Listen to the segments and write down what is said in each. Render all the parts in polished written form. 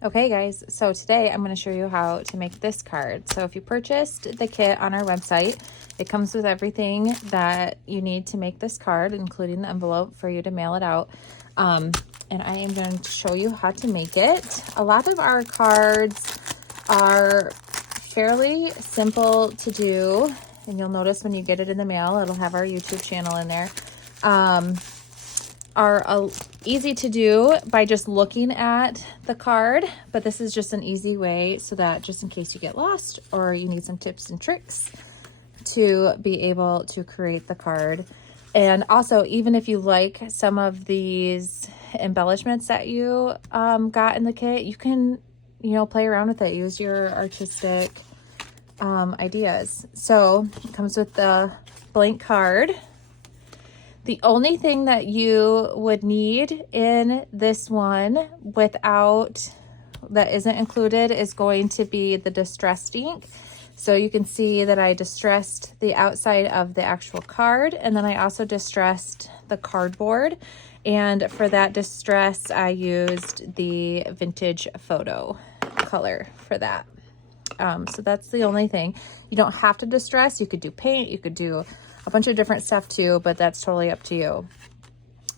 Okay guys, so today I'm going to show you how to make this card. So if you purchased the kit on our website, it comes with everything that you need to make this card, including the envelope for you to mail it out. And I am going to show you how to make it. A lot of our cards are fairly simple to do, and you'll notice when you get it in the mail, it'll have our YouTube channel in there. Are easy to do by just looking at the card, but this is just an easy way so that just in case you get lost or you need some tips and tricks to be able to create the card. And also, even if you like some of these embellishments that you got in the kit, you can, play around with it. Use your artistic ideas. So it comes with the blank card. The only thing that you would need in this one that isn't included is going to be the distressed ink. So you can see that I distressed the outside of the actual card, and then I also distressed the cardboard. And for that distress, I used the vintage photo color for that. So that's the only thing. You don't have to distress. You could do paint, you could do a bunch of different stuff too, but that's totally up to you.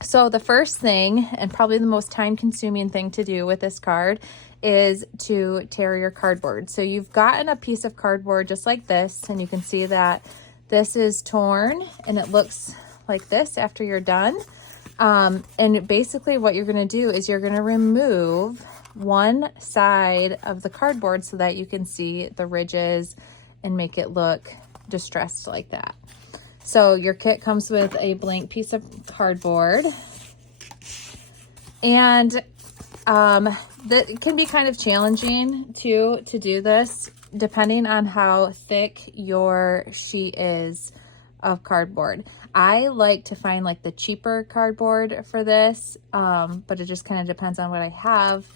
So the first thing, and probably the most time-consuming thing to do with this card, is to tear your cardboard. So you've gotten a piece of cardboard just like this, and you can see that this is torn and it looks like this after you're done. And basically what you're going to do is you're going to remove one side of the cardboard so that you can see the ridges and make it look distressed like that. So your kit comes with a blank piece of cardboard, and that can be kind of challenging to do this depending on how thick your sheet is of cardboard. I like to find like the cheaper cardboard for this, but it just kind of depends on what I have,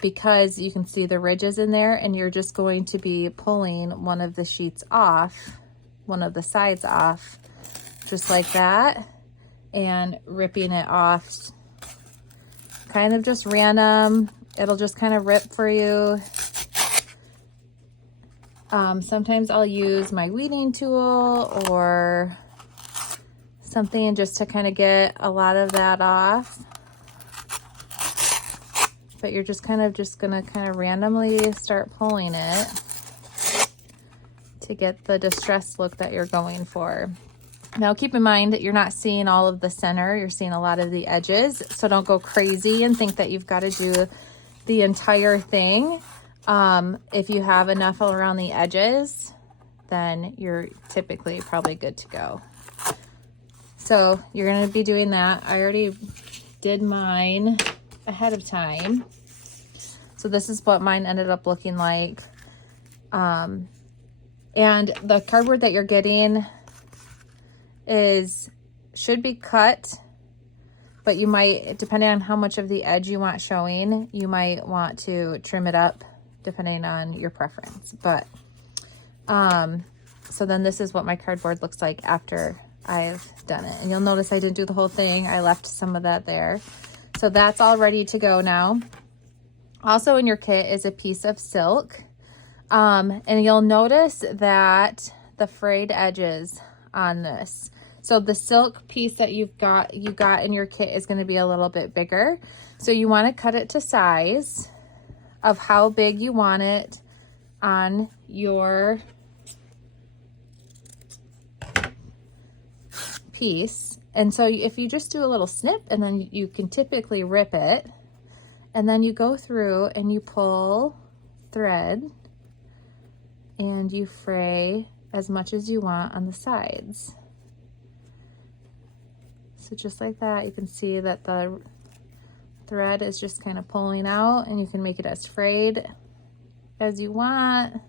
because you can see the ridges in there, and you're just going to be pulling one of the sheets off, one of the sides off, just like that, and ripping it off kind of just random. It'll just kind of rip for you. Sometimes I'll use my weeding tool or something just to kind of get a lot of that off. But you're just gonna kind of randomly start pulling it to get the distressed look that you're going for. Now keep in mind that you're not seeing all of the center, you're seeing a lot of the edges, so don't go crazy and think that you've got to do the entire thing. If you have enough around the edges, then you're typically probably good to go. So you're going to be doing that. I already did mine ahead of time. So this is what mine ended up looking like. And the cardboard that you're getting should be cut, but you might, depending on how much of the edge you want showing, you might want to trim it up depending on your preference. But so then this is what my cardboard looks like after I've done it, and you'll notice I didn't do the whole thing. I left some of that there. So that's all ready to go now. Also in your kit is a piece of silk, and you'll notice that the frayed edges on this. So the silk piece that you got in your kit is going to be a little bit bigger. So you want to cut it to size of how big you want it on your piece. And so if you just do a little snip, and then you can typically rip it, and then you go through and you pull thread and you fray as much as you want on the sides. So just like that, you can see that the thread is just kind of pulling out, and you can make it as frayed as you want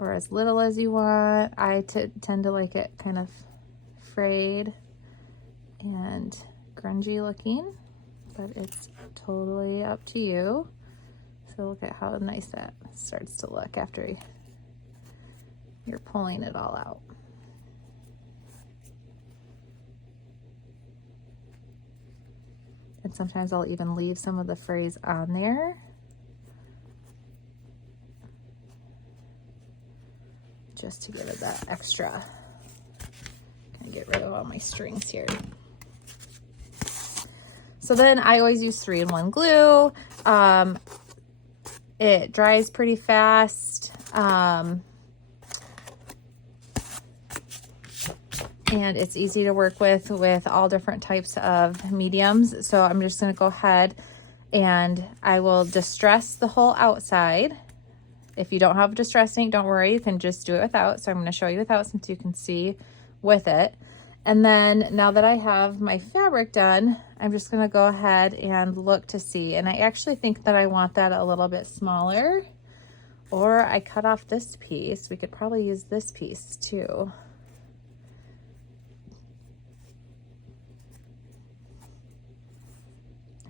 or as little as you want. I tend to like it kind of frayed and grungy looking, but it's totally up to you. So look at how nice that starts to look after you're pulling it all out. And sometimes I'll even leave some of the phrase on there. Just to give it that extra. Gonna get rid of all my strings here. So then I always use 3-in-1 glue. It dries pretty fast. And it's easy to work with all different types of mediums. So I'm just gonna go ahead and I will distress the whole outside. If you don't have distress ink, don't worry, you can just do it without. So I'm gonna show you without since you can see with it. And then now that I have my fabric done, I'm just gonna go ahead and look to see. And I actually think that I want that a little bit smaller, or I cut off this piece. We could probably use this piece too.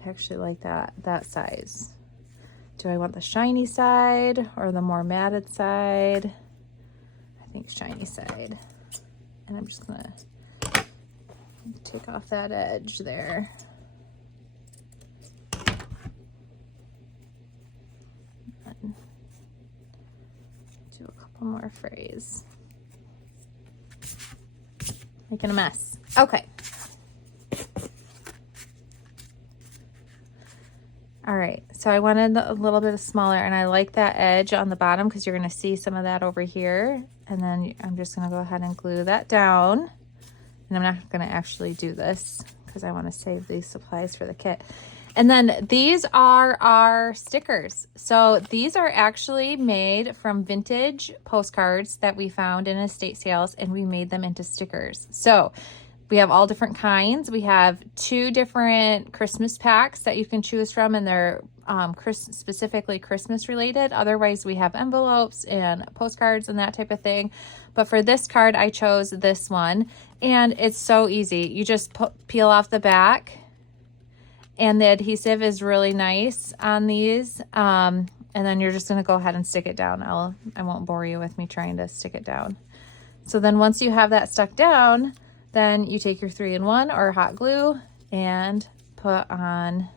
I actually like that size. Do I want the shiny side or the more matted side? I think shiny side. And I'm just gonna take off that edge there. And do a couple more frays. Making a mess. Okay. All right, so I wanted a little bit smaller, and I like that edge on the bottom because you're gonna see some of that over here. And then I'm just gonna go ahead and glue that down. And I'm not gonna actually do this because I wanna save these supplies for the kit. And then these are our stickers. So these are actually made from vintage postcards that we found in estate sales, and we made them into stickers. So we have all different kinds. We have 2 different Christmas packs that you can choose from, and they're specifically Christmas related. Otherwise, we have envelopes and postcards and that type of thing. But for this card, I chose this one, and it's so easy. You just peel off the back, and the adhesive is really nice on these. And then you're just gonna go ahead and stick it down. I won't bore you with me trying to stick it down. So then once you have that stuck down, then you take your 3-in-1 or hot glue and put on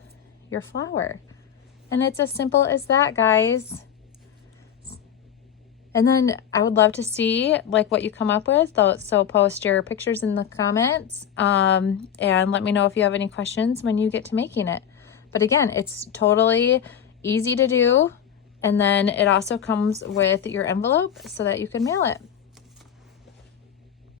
your flower. And it's as simple as that, guys. And then I would love to see like what you come up with. So post your pictures in the comments and let me know if you have any questions when you get to making it. But again, it's totally easy to do. And then it also comes with your envelope so that you can mail it.